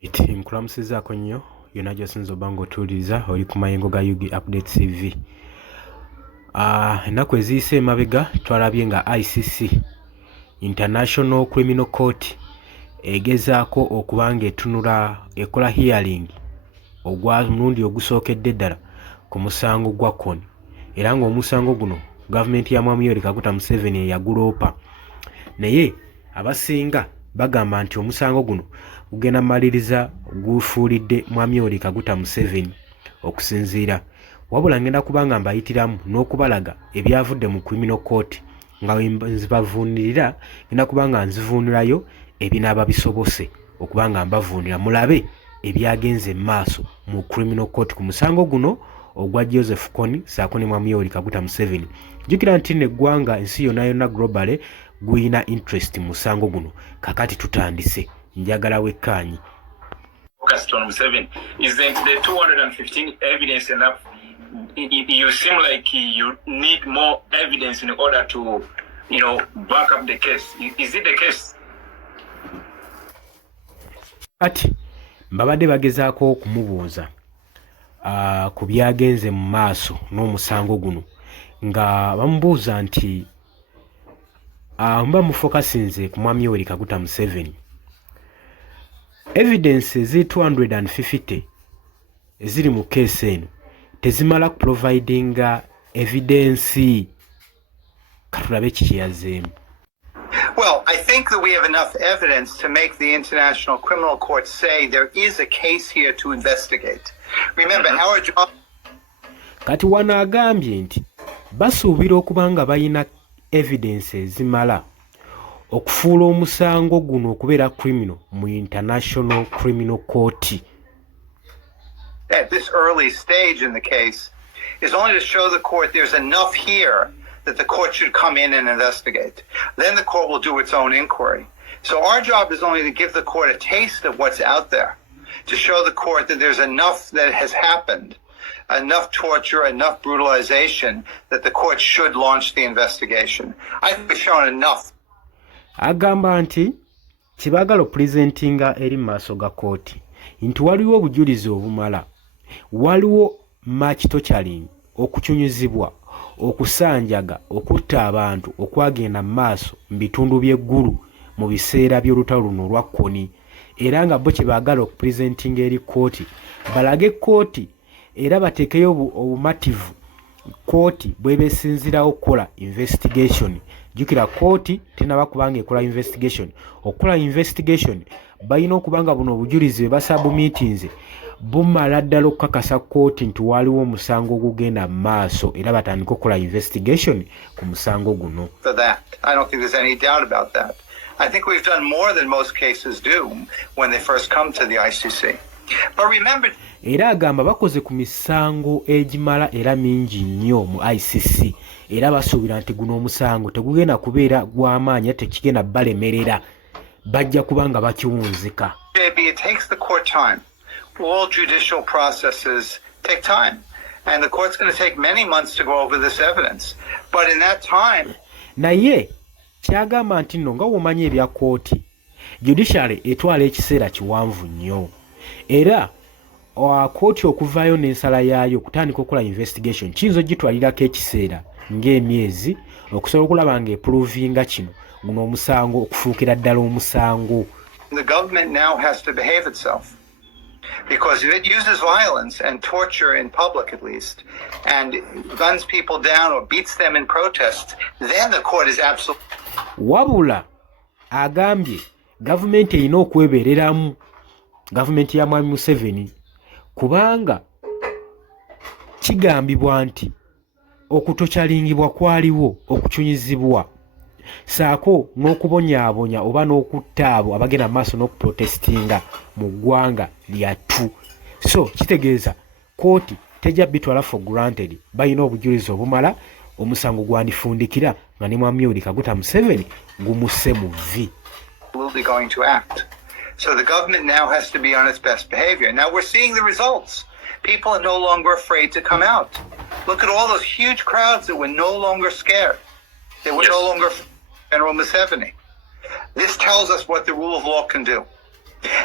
Iti nkulamusizaako nnyo yonna gy'osinza obba ng'otuwuliriza oli ku mayengo ga UG Update TV. Ennaku eziyise emabega twalabye nga ICC International Criminal Court egezaako okuba ng'etunula ekola hearing ogwa mulundi ogusookedde ddala ku musango gwa Kony, era ng'omusango guno gavumenti ya Mwami Yoweri Kaguta Museveni eyaguloopa, naye abasinga bagamba nti omusango guno gugenda maliriza gufuulidde Mwami Yoweri Kaguta Museveni okusinziira, wabula ngenda kubanga mbayitiramu n'okubalaga ebyavudde mu criminal court nga nzibavuunirira, ngenda kubanga nzivuunirayo ebinaaba bisobose okubanga mbavuunira mulabe ebyagenze maaso mu criminal court ku musango guno ogwa Joseph Kony saako ne Mwami Yoweri Kaguta Museveni. Jjukira nti neggwanga ensi yonna yonna globally guyina interest mu musango guno. Kakati tutandise, njagala wekkaanyi. Focused on Museveni. Isn't the 215 evidence enough? You seem like you need more evidence in order to, back up the case. Is it the case? Ati mbabadde bagezaako okumubuuza ku byagenze mu maaso n'omusango guno, nga bamubuuza nti mba mufokasinze ku Mwami Yoweri Kaguta Museveni, evidence ezi 250 eziri mu keesi eno tezimala kuprovidinga evidence. Katulabe kikyazeemu. Well, I think that we have enough evidence to make the International Criminal Court say there is a case here to investigate. Remember, our job... Kati wano agambye nti basuubira okuba nga balina evidence ezimala okufuula omusango guno okubeera criminal mu International Criminal Court. At this early stage in the case is only to show the court there's enough here that the court should come in and investigate. Then the court will do its own inquiry. So our job is only to give the court a taste of what's out there, to show the court that there's enough that has happened, enough torture, enough brutalization, that the court should launch the investigation. I think we've shown enough. Agamba nti kibagala presentinga eri maaso ga kooti nti waliwo obujulizi obumala, waliwo much torturing, okukyunyuzibwa, okusanjaga, okutta abantu okwagenda mu maaso mu bitundu by'eggulu mu biseera by'olutalo luno olwa Kony, era nga bo kyebaagala okupresentinga eri kooti balage kooti era bateekeyo obumativu kooti bwebesinzirawo okukola investigation. Jukira kooti tenaba kubanga ekola investigation. Okukola investigation balina okubanga buno obujulizi bwe basabumitinze bumala ddala okukakasa kooti nti waliwo omusango ogugenda mu maaso era batandika okukola investigation ku musango guno. For that, I don't think there's any doubt about that. I think we've done more than most cases do when they first come to the ICC. But remember, era agamba bakoze ku misango egimala era mingi nnyo mu ICC, era basuubira nti guno omusango tegugenda kubeera gw'amaanyi ate kigenda balemerera, bajja kubanga bakiwunzika. it takes the court time. All judicial processes take time, and the court's going to take many months to go over this evidence. But in that time, naye kyagamba nti nno nga womanyi ebya kooti, judiciary etwala ekiseera kiwanvu nnyo, era kooti okuvaayo n'ensala yaayo kutandika okukola investigation kiyinza ogitwalirako ekiseera ng'emyezi okusobola okulaba ng'eprovinga kino guno omusango okufuukira ddala omusango. the government now has to behave itself, because if it uses violence and torture in public at least, and guns people down or beats them in protest, then the court is absolutely... Wabula agambye gavumenti erina okwebereramu, gavumenti ya Mwami Museveni, kubanga kigambibwa nti okutokyalingibwa kwaliwo, okukyunyizibwa saako n'okubonyaabonya oba n'okutta abo abagenda maaso n'okuprotestinga mu ggwanga lyattu. So kitegeeza kooti tejja bitwala for granted, balina obujulizi obumala omusango gwandifundikira nga ne Mwami Yoweri Kaguta Museveni gumusse mu vvi. going to act. So the government now has to be on its best behavior. Now we're seeing the results. People are no longer afraid to come out. Look at all those huge crowds that were no longer scared. They were no longer General Museveni. This tells us what the rule of law can do.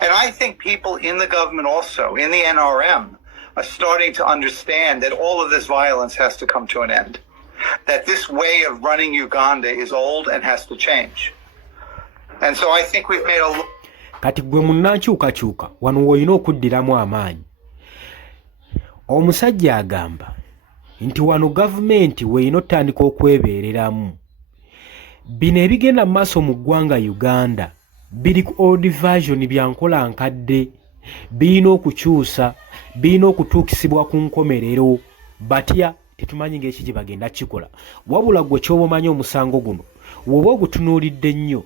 And I think people in the government also, in the NRM, are starting to understand that all of this violence has to come to an end. That this way of running Uganda is old and has to change. And so I think we've made a... Kati gwe munnankyukakyuka wano woyina okuddiramu amaanyi. Omusajja agamba nti wano gavumenti weeyina otandika okwebeereramu. Bino ebigenda mu maaso mu ggwanga Uganda biri ku old version bya nkola nkadde, birina okukyusa, birina okutuukisibwa ku nkomerero. Batya tetumanyi ng'eki gye bagenda kikola. Wabula gwe ky'oba omanyi omusango guno woba ogutunuulidde nnyo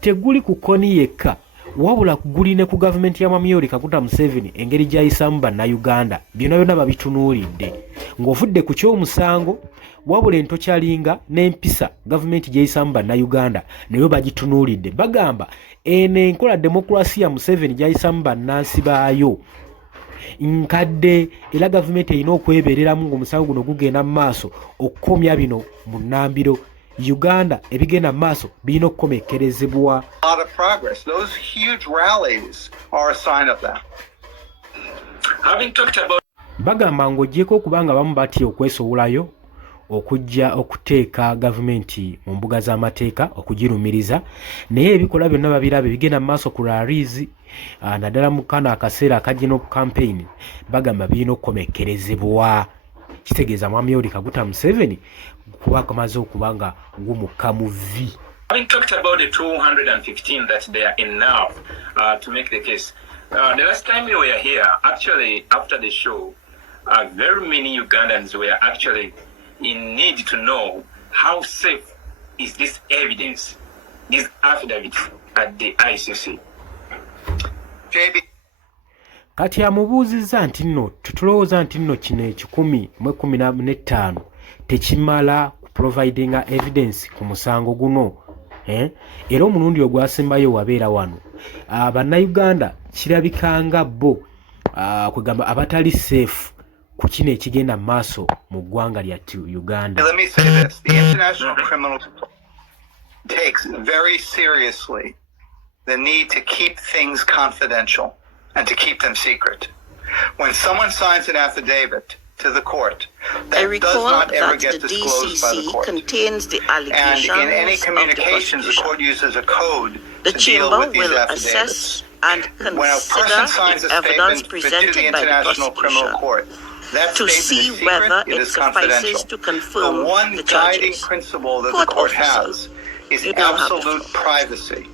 teguli ku koni yekka, wabula guli ne ku gavumenti ya Mwami Yoweri Kaguta Museveni engeri gy'ayisaamu bannayuganda byonna byonna babitunuulidde. Ng'ovudde ku ky'omusango wabula entokyalinga n'empisa gavumenti gy'eyisaamu bannayuganda nayo bagitunuulidde. Bagamba eno enkola demokrasiya Museveni gy'ayisaamu bannansi baayo nkadde era gavumenti erina okwebeereramu ng'omusango guno gugenda mu maaso okukomya bino mu nnambiro. Uganda ebigenda mu maaso birina okukomekkerezebwa. A lot of progress. Those huge rallies are a sign of that. Having talked about... Bagamba ng'oggyeko okubanga bamu batya okwesowolayo okujja okuteeka gavumenti mu mbuga z'amateeka okugirumiriza, naye ebikola byonna babiraba ebigenda mu maaso ku rallies naddala mu kano akaseera akagino campaign bagamba birina okukomekkerezebwa. Kitegeeza Mwami Yoweri Kaguta Museveni kuba kamaze okubanga gumukka mu vi. Having talked about the 215 that they are enough to make the case, the last time we were here, actually after the show, very many Ugandans were actually in need to know how safe is this evidence, these affidavits at the ICC. JB. Kati amubuuzizza nti nno tutulowooza nti nno kino 1015 tekimala kuprovidinga evidence ku musango guno. Era omulundi ogwasembayo wabeera wano bannayuganda kirabikanga bo kwegamba abatali safe ku kino ekigenda mu maaso mu ggwanga lyattu Uganda. Let me say this. The International Criminal Court takes very seriously the need to keep things confidential and to keep them secret. When someone signs an affidavit to the court, that does not ever get disclosed by the court. Contains the allegations and in any communications, the court uses a code to deal with these affidavits. And when a person signs a statement to the International Criminal Court, that to statement see is secret, whether it it is confidential. suffices to confirm The one the guiding charges. principle that Court the court officers, has is you don't have the absolute floor. privacy.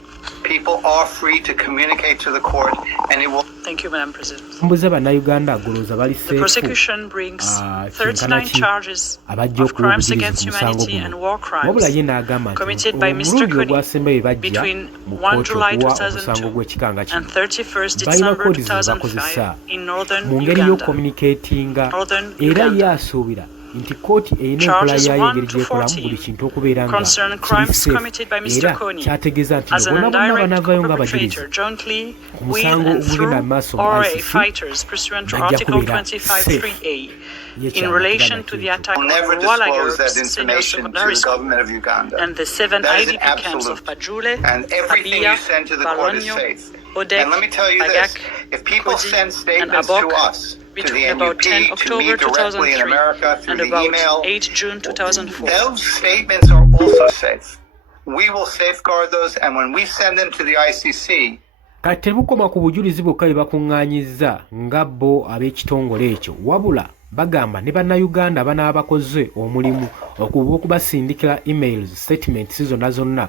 People are free to communicate to the court, and it will... Thank you, Madam President. Mbuza bannayuganda agoloza bali The seefu prosecution brings 39 charges abajja of crimes okubuuliriza against ku musango humanity and guno. war Wabula crimes ye n'agamba nti committed by Mr. omulundi Kony ogwasembayo bajja between mu 1 kkooti July okuwa omusango 2002 gw'ekikanga and kino 31st balina December koodi ze bakozesa 2005 in northern mu ngeri Uganda. y'okucommunicatinga Northern era Uganda. ye asuubira nti kooti erina enkola Charges yayo 1 engeri to gy'ekolamu 14 buli kintu okubeera nga concern kiri crimes safe. committed by Mr. Era Kony kyategeeza nti as an bonna bonna indirect banavaayo ng'abajulizi perpetrator jointly ku with musango and ogugenda mu through maaso mu RA ICC fighters pursuant to bajja Article kubeera safe. 25.3a Ye in kyama relation kugamba to the kintu. attack will on never Ruwala disclose that Senior information to Secondary the School government of Uganda. and the 7 That is an IDP camps of absolute. Bajule, And everything Abia, you send to the court is Balonyo, safe. Odek, And let me tell you this, Agak, if people Koji, send and statements to Abok us, to the between about 10 NUP, to October me directly in 2003 America, through and the about email, 8 June 2004. those statements are also safe. We will safeguard those, and when we send them to the ICC, kati tebukoma ku bujulizi bwokka bwe bakuŋŋaanyizza nga bo ab'ekitongole ekyo, wabula bagamba ne bannayuganda banaabakoze omulimu okubasindikira emails statements zonna zonna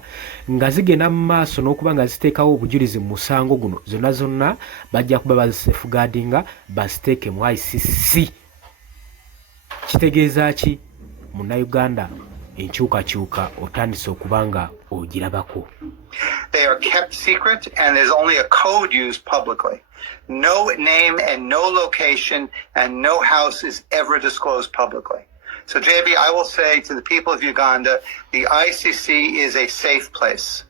nga zigenda mu maaso n'okuba nga ziteekawo obujulizi mu musango guno zonna zonna bajja kuba bazisafeguardinga baziteeke mu ICC. Kitegeeza ki munnayuganda enkyukakyuka otandise okuba nga ogirabako. they are kept secret, and there's only a code used publicly. No name and no location and no house is ever disclosed publicly. So, JB, I will say to the people of Uganda, the ICC is a safe place.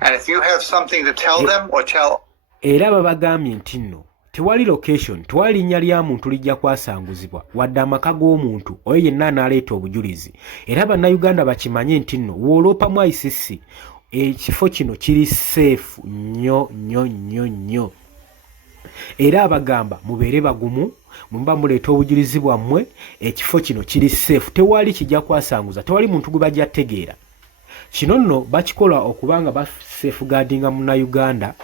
And if you have something to tell them or tell... Era babagambye nti nno tewali location, tewali linnya lya muntu lijja kwasanguzibwa wadde amaka g'omuntu oyo yenna anaaleeta obujulizi. Era bannayuganda bakimanye nti nno w'oloopa mu ICC ekifo kino kiri safe nnyo nnyo nnyo nnyo era abagamba mubeere bagumu mumba muleeta obujulizi bwammwe ekifo kino kiri safe tewali kijja kwasanguza tewali muntu gwe bajja tegeera kino nno bakikola okubanga ba safeguardinga Munnayuganda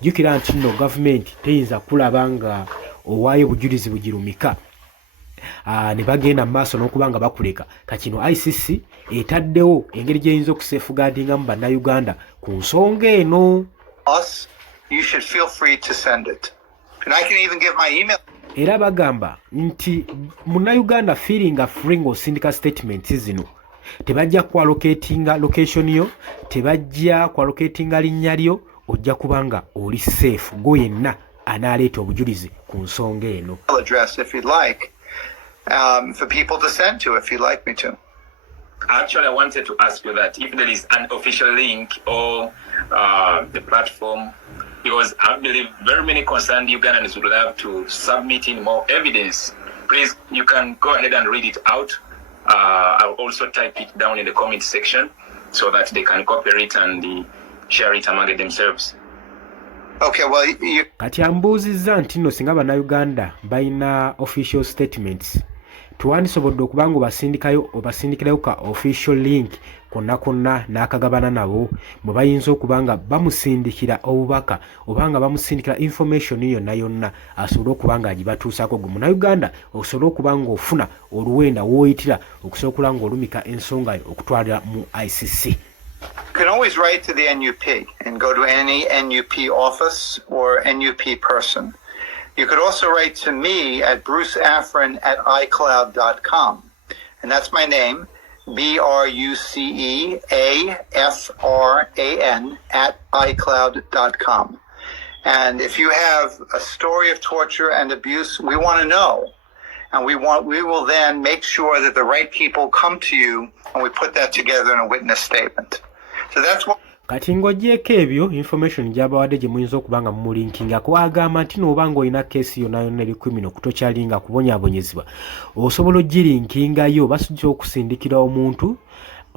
jjukira nti nno gavumenti teyinza kulaba nga owaayo bujulizi bugirumika ne bagenda mu maaso n'okubanga bakuleka kakino ICC etaddewo engeri gyeyinza okusafeguardingamu bannayuganda ku nsonga eno. Us, you should feel free to send it. And I can even give my email. Era bagamba nti Munnayuganda feeling free ng'osindika statements zino tebajja kwalocatinga location yo tebajja kwalocatinga linnya lyo ojja kubanga oli safe go yenna anaaleeta obujulizi ku nsonga eno. Address if you'd like for people to send to if you'd like me to. Actually, I wanted to ask you that if there is an official link or the platform, because I believe very many concerned Ugandans would have to submit in more evidence. Please, you can go ahead and read it out. I'll also type it down in the comment section so that they can copy it and share it among themselves. Okay, well, kati ambuuzizza nti nno singa bannayuganda balina official statements tuwandisobodde okubanga obasindikirayo ka official link konna n'akagabana nabo mwe bayinza okubanga bamusindikira obubaka obanga bamusindikira information yonna asobole okubanga agibatuusako gwe Munnayuganda osobola okubanga ofuna oluwenda wooyitira okusobola okulanga olumika ensonga yo okutwalira mu ICC. You can always write to the NUP and go to any NUP office or NUP person. You could also write to me at bruceafran@icloud.com. And that's my name, BRUCEAFRAN @icloud.com. And if you have a story of torture and abuse, we want to know. And we will then make sure that the right people come to you and we put that together in a witness statement. So that's what kati ng'ogyeko ebyo information gy'abawadde gye muyinza okubanga mumulinkinga kwagamba nti n'obanga olina keesi yonna eri criminal kutokyalinga kubonyaabonyezebwa osobola ogirinkingayo basujja okusindikira omuntu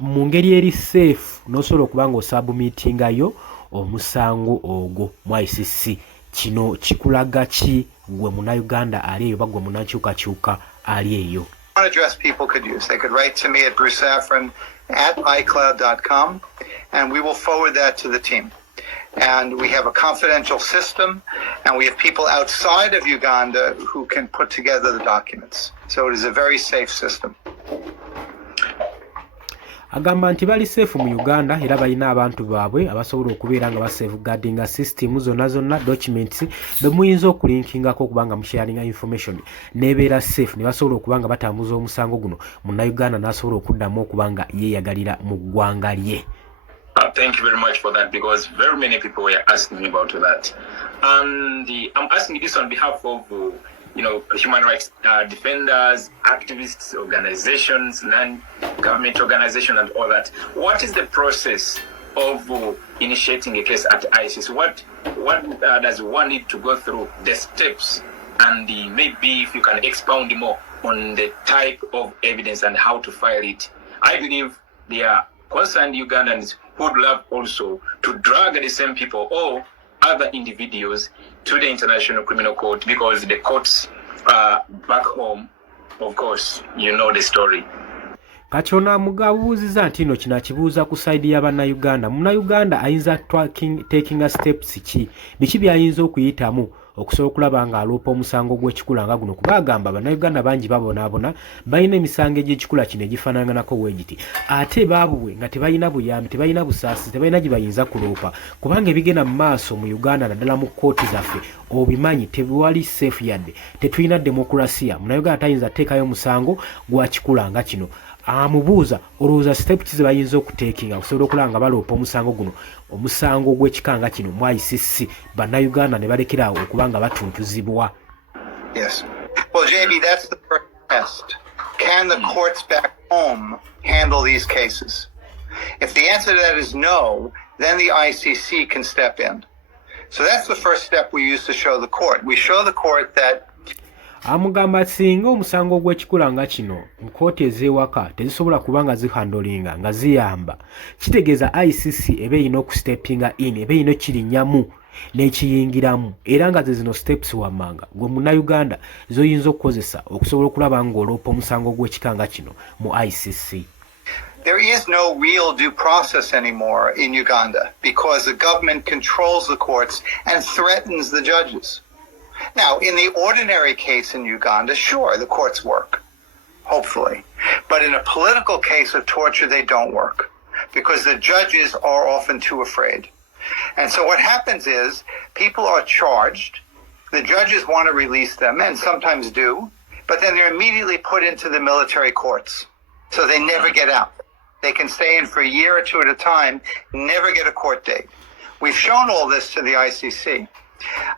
mu ngeri eri safe n'osobola okubanga osabumitingayo omusango ogwo mu ICC. Kino kikulaga ki gwe Munnayuganda ali eyo bagwe munnakyukakyuka ali eyo? address people could use. They could write to me at bruceafran@icloud.com, and we will forward that to the team. And we have a confidential system, and we have people outside of Uganda who can put together the documents. So it is a very safe system. Agamba nti bali safe mu Uganda era balina abantu baabwe abasobola okubeera nga basafeguardinga system zonna documents bemuyinza okulinkingako okubanga musharinga information nebeera safe ne basobola okubanga batambuza omusango guno Munnayuganda n'asobola okuddamu okubanga yeeyagalira mu ggwanga lye. Thank you very much for that, because very many people were asking me about that. And I'm asking this on behalf of human rights defenders, activists, organizations, non-government organizations, and all that. What is the process of initiating a case at ICC? What does one need to go through, the steps, and maybe if you can expound more on the type of evidence and how to file it? I believe there are concerned Ugandans who would love also to drag the same people or other individuals to the International Criminal Court, because the courts back home, of course, you know the story. Kachona mugabuuziza nti no kina kibuuza ku side y'Abannayuganda. Munnayuganda ayinza taking a steps ki biki byayinza okuyitamu okusobola okulaba nga aloopa omusango gw'ekikula nga guno kuba agamba Bannayuganda bangi babonaabona balina emisango egy'ekikula kino egifaananganako bwegiti ate baabwe nga tebalina buyambi tebalina busaasi tebalina gye bayinza kuloopa kubanga ebigenda mu maaso mu Uganda naddala mu kkooti zaffe obimanyi tewali safe yadde tetulina demokrasiya. Munnayuganda tayinza teekayo musango gwa kikula nga kino. Amubuuza olowooza steps ze bayinza okuteekinga okusobola okulanga baloopa omusango guno omusango gw'ekikanga kino mu ICC Bannayuganda ne balekerawo okubanga batuntuzibwa. Yes. Well, JB, that's the first test. Can the courts back home handle these cases? If the answer to that is no, then the ICC can step in. So that's the first step we use to show the court. We show the court that amugamba singa omusango gw'ekikula nga kino nkooti ez'ewaka tezisobola kubanga zihandolinga nga ziyamba kitegeeza ICC eba erina okustepinga in eba erina okirinnyamu n'ekiyingiramu era nga ze zino steps wammanga gwe munnayuganda z'oyinza okukozesa okusobola okulaba ng'oloopa omusango gw'ekikanga kino mu ICC. There is no real due process anymore in Uganda because the government controls the courts and threatens the judges. Now, in the ordinary case in Uganda, sure, the courts work, hopefully. But in a political case of torture, they don't work because the judges are often too afraid. And so what happens is people are charged, the judges want to release them, and sometimes do, but then they're immediately put into the military courts. So they never get out. They can stay in for a year or two at a time, never get a court date. We've shown all this to the ICC.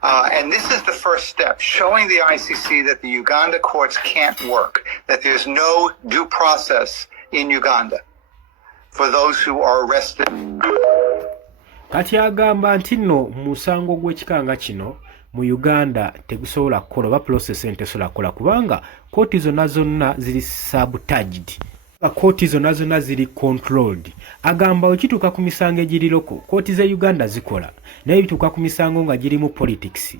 And this is the first step, showing the ICC that the Uganda courts can't work, that there's no due process in Uganda for those who are arrested. Kati agamba nti nno musango gw'ekikanga kino mu Uganda tegusobola kukola oba process entesobola kukola kubanga kooti zonna ziri sabotaged. Kooti zonna ziri controlled. Agamba okituuka ku misango egiriroko kooti ze Uganda zikola naye bituuka ku misango nga giri mu politics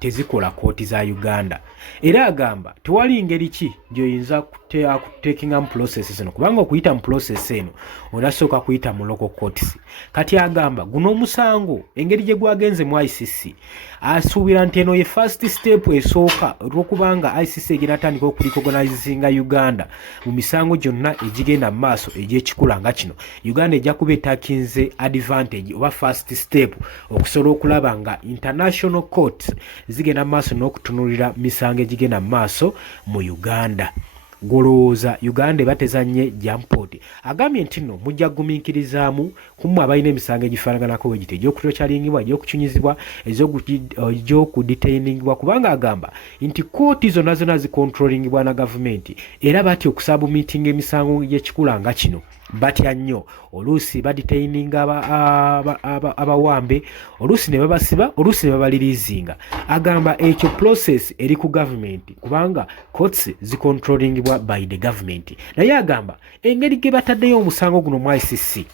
tezikola kooti za Uganda. Era agamba tewali ngeri ki gy'oyinza kutekinga mu process zino kubanga okuyita mu process eno onasooka kuyita mu local courts. Kati agamba guno omusango engeri gye gwagenze mu ICC asuubira nti eno ye first step esooka olw'okubanga ICC eginatandika okurecognizinga Uganda mu misango gyonna egigenda mu maaso egy'ekikula nga kino. Uganda ejja kuba etakinze advantage oba first step okusobola okulaba nga international courts zigenda mu maaso n'okutunulira misango egigenda mu maaso mu Uganda. Golooza Uganda batezanye jampoti. Agambye nti nno mujja gumiikirizaamu kumu abalina emisango egifaanaganako bwe giti egy'okutokyalingibwa egy'okukyunyizibwa egy'okudetainingibwa kubanga agamba nti kooti zonna zikontrolingibwa na gavumenti era batya okusabumiitinga emisango gy'ekikula nga kino. Batya nnyo oluusi badetaininga abawambe oluusi ne babasiba oluusi ne babalirizinga. Agamba ekyo process eri ku gavumenti kubanga courts zikontrolingibwa by the government. Naye agamba engeri gye bataddeyo omusango guno mu ICC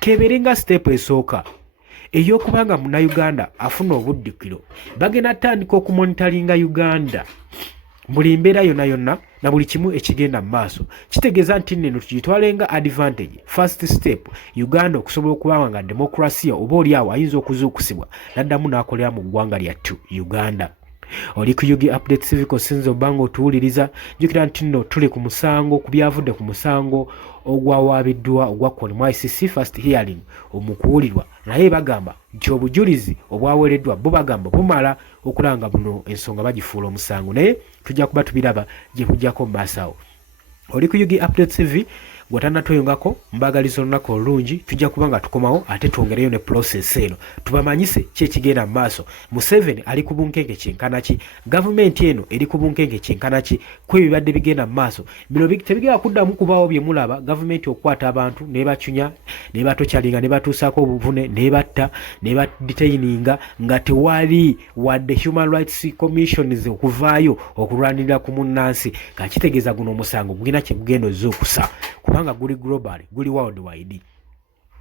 keberenga step esooka ey'okubanga munnayuganda afuna obuddukiro bagenda tandika okumonitalinga Uganda buli mbeera yonna na buli kimu ekigenda mu maaso. Kitegeeza nti nno tugitwalenga advantage first step Uganda okusobola okuba nga demokrasiya oba oli awo ayinza okuzuukusibwa naddamu n'akolera mu ggwanga lyattu Uganda. Oli ku Yugi Update Civic Osinzo Bango tuwuliriza jjukira nti nno tuli ku musango ku byavudde ku musango ogwawaabiddwa ogwakola mu ICC first hearing omukuwulirwa naye bagamba nti obujulizi obwaweereddwa bo bagamba bumala okulanga buno ensonga bagifuula omusango naye tujja kuba tubiraba gye kujjako mu maaso awo. Oli ku Yugi Update TV gwatana toyongako mbagalizo olunaku olungi tujja kuba nga tukomawo ate twongereyo ne process eno tubamanyise ki ekigenda mu maaso. Museveni ali ku bunkenke kyenkana ki, gavumenti eno eri ku bunkenke kyenkana ki ku ebibadde bigenda mu maaso. Bino tebigenda kuddamu kubaawo bye mulaba gavumenti okukwata abantu ne bacunya ne batokyalinga ne batuusaako obuvune ne batta ne badetaininga nga tewali wadde Human Rights Commissions okuvaayo okulwanirira ku munnansi. Kakitegeeza guno omusango gugenda kye gugenda ozookusa kubanga guli global guli worldwide.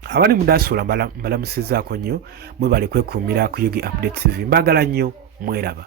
Abali mu diaspora mbalamusizaako nnyo mwebale kwekuumira ku Yugi Update TV mbagala nnyo mweraba.